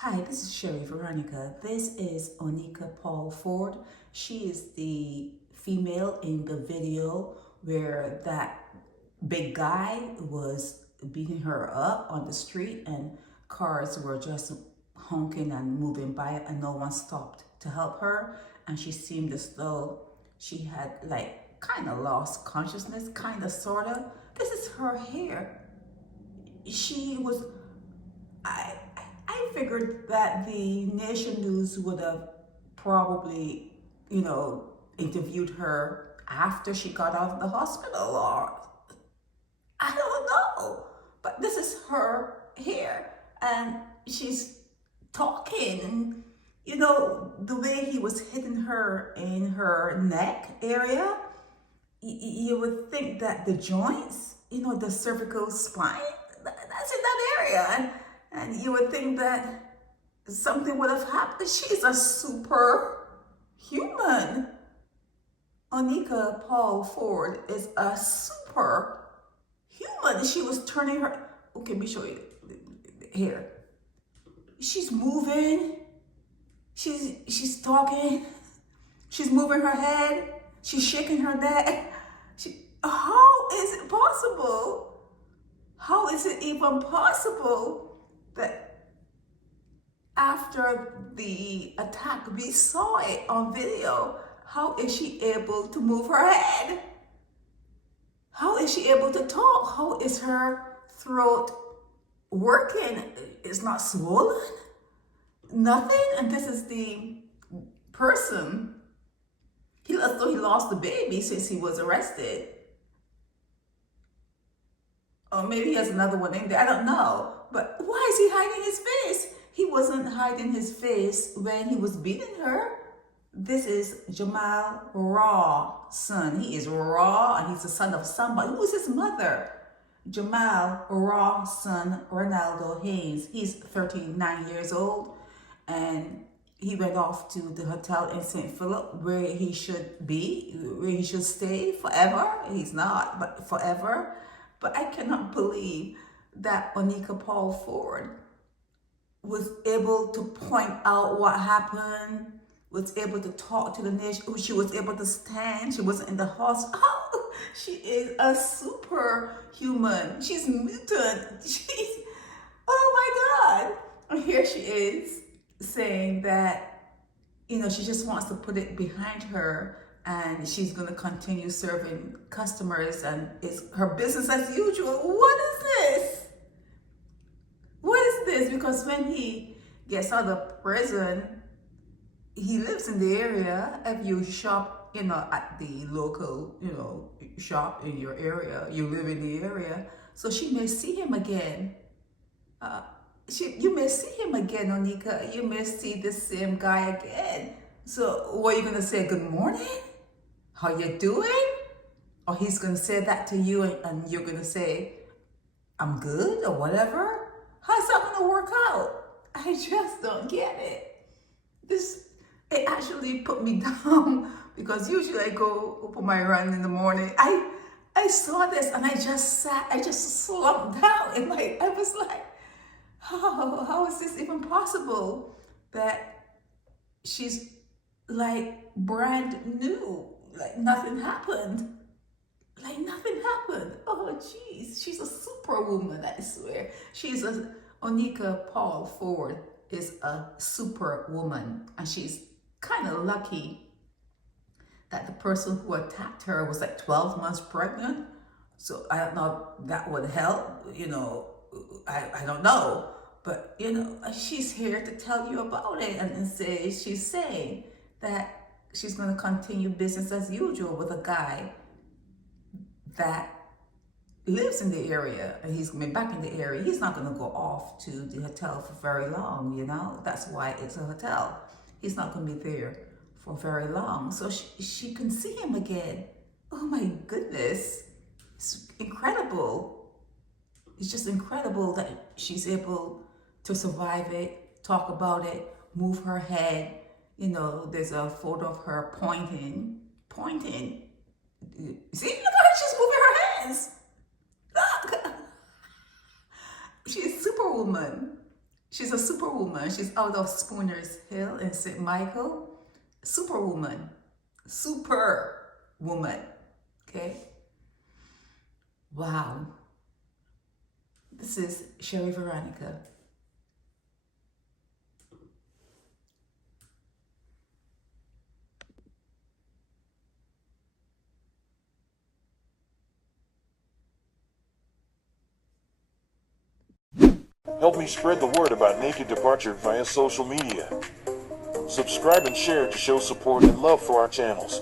Hi, this is Sherry Veronica. This is Oniecka Paul Forde. She is the female in the video where that big guy was beating her up on the street and cars were just honking and moving by and no one stopped to help her. And she seemed as though she had like kind of lost consciousness, kind of, sort of. This is her hair. She was, I figured that the Nation News would have probably, interviewed her after she got out of the hospital, or I don't know. But this is her hair, and she's talking, and the way he was hitting her in her neck area, you would think that the joints, the cervical spine, that's in that area. And you would think that something would have happened. She's a superhuman. Oniecka Paul Forde is a superhuman. She was turning her, okay, let me show you here. She's moving. She's talking. She's moving her head. She's shaking her neck. How is it possible? How is it even possible that after the attack, we saw it on video, how is she able to move her head? How is she able to talk? How is her throat working? It's not swollen? Nothing? And this is the person. He looks as though he lost the baby since he was arrested. Or maybe he has another one in there, I don't know. But why is he hiding his face? He wasn't hiding his face when he was beating her. This is Jamal Raw's son. He is raw, and he's the son of somebody. Who is his mother? Jamal Raw's son, Ronaldo Haynes. He's 39 years old, and he went off to the hotel in St. Philip where he should be, where he should stay forever. He's not, but forever. But I cannot believe that Oniecka Paul Forde was able to point out what happened, was able to talk to the nation. She was able to stand. She wasn't in the hospital. Oh, she is a superhuman. She's mutant. Oh my God. And here she is saying that, she just wants to put it behind her, and she's going to continue serving customers, and it's her business as usual. What is this? What is this? Because when he gets out of prison, he lives in the area. If you shop, at the local, shop in your area, you live in the area. So she may see him again. You may see him again, Oniecka. You may see the same guy again. So what are you going to say? Good morning? How you doing? Or he's going to say that to you, and you're going to say, I'm good, or whatever? How's that going to work out? I just don't get it. It actually put me down, because usually I go for my run in the morning. I saw this and I just slumped down. I was like, how is this even possible? That she's like brand new, like nothing happened. Like nothing happened. Oh, geez. She's a superwoman, I swear. Oniecka Paul Forde is a superwoman. And she's kind of lucky that the person who attacked her was like 12 months pregnant. So I don't know if that would help, I don't know. But, she's here to tell you about it, and she's saying that she's going to continue business as usual with a guy that lives in the area, and he's going back in the area. He's not going to go off to the hotel for very long, That's why it's a hotel. He's not going to be there for very long. So she can see him again. Oh my goodness. It's incredible. It's just incredible that she's able to survive it, talk about it, move her head. There's a photo of her pointing. See, look at her, she's moving her hands. Look. She's Superwoman. She's a superwoman. She's out of Spooner's Hill in St. Michael. Superwoman. Superwoman. Okay? Wow. This is Sherry Veronica. Help me spread the word about Naked Departure via social media. Subscribe and share to show support and love for our channels.